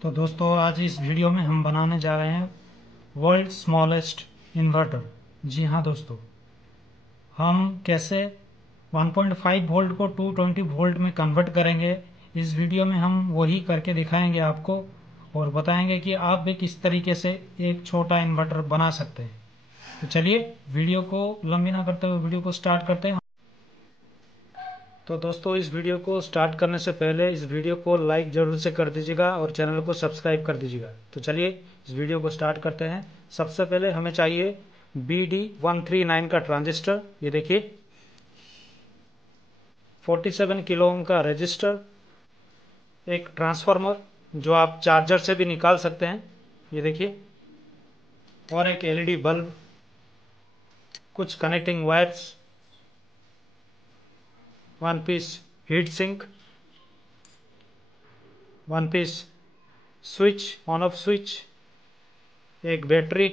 तो दोस्तों आज इस वीडियो में हम बनाने जा रहे हैं वर्ल्ड स्मॉलेस्ट इन्वर्टर। जी हाँ दोस्तों, हम कैसे 1.5 वोल्ट को 220 वोल्ट में कन्वर्ट करेंगे, इस वीडियो में हम वही करके दिखाएंगे आपको और बताएंगे कि आप भी किस तरीके से एक छोटा इन्वर्टर बना सकते हैं। तो चलिए वीडियो को लंबी ना करते हुए वीडियो को स्टार्ट करते हैं। तो दोस्तों इस वीडियो को स्टार्ट करने से पहले इस वीडियो को लाइक ज़रूर से कर दीजिएगा और चैनल को सब्सक्राइब कर दीजिएगा। तो चलिए इस वीडियो को स्टार्ट करते हैं। सबसे पहले हमें चाहिए BD139 का ट्रांजिस्टर, ये देखिए 47 किलो ओम का रेजिस्टर, एक ट्रांसफार्मर जो आप चार्जर से भी निकाल सकते हैं, ये देखिए, और एक LED बल्ब, कुछ connecting wires, 1 piece heat sink, 1 piece switch, on off switch, एक बैटरी,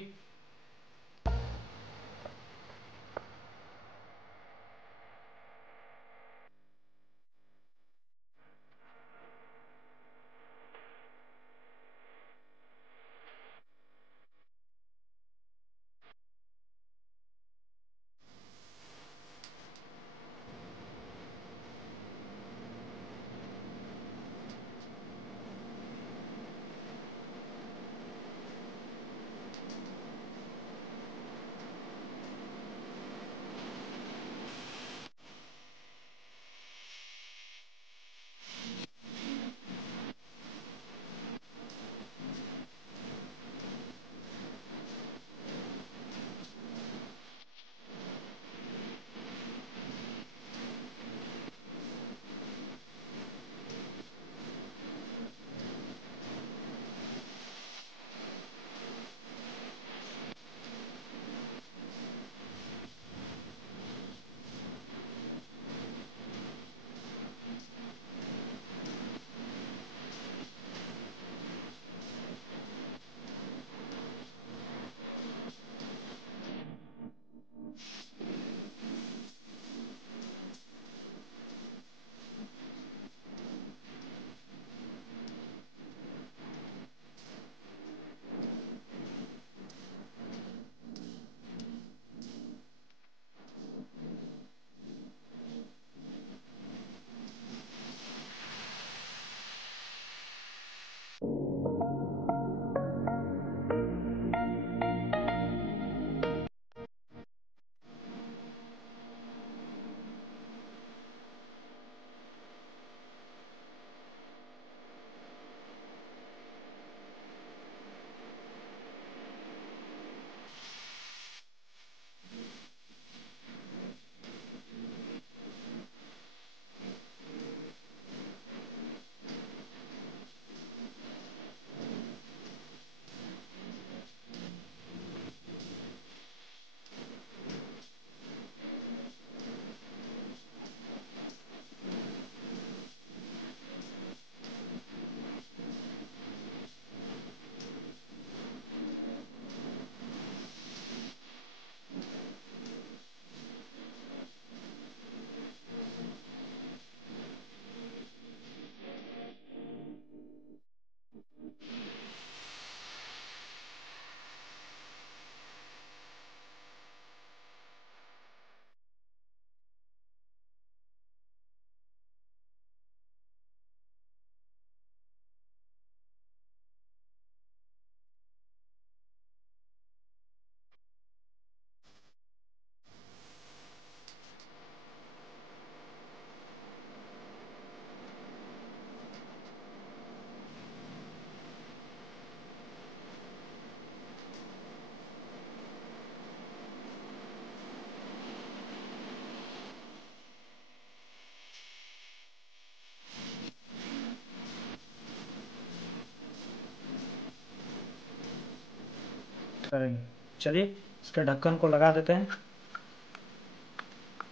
करेंगे। चलिए इसके ढक्कन को लगा देते हैं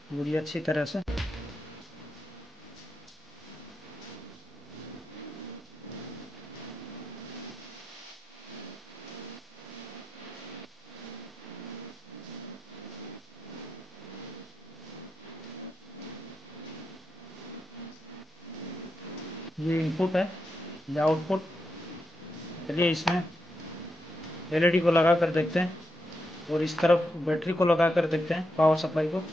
पूरी अच्छी तरह से। ये इनपुट है, ये आउटपुट, चलिए इसमें एलईडी को लगा कर देखते हैं और इस तरफ बैटरी को लगा कर देखते हैं, पावर सप्लाई को।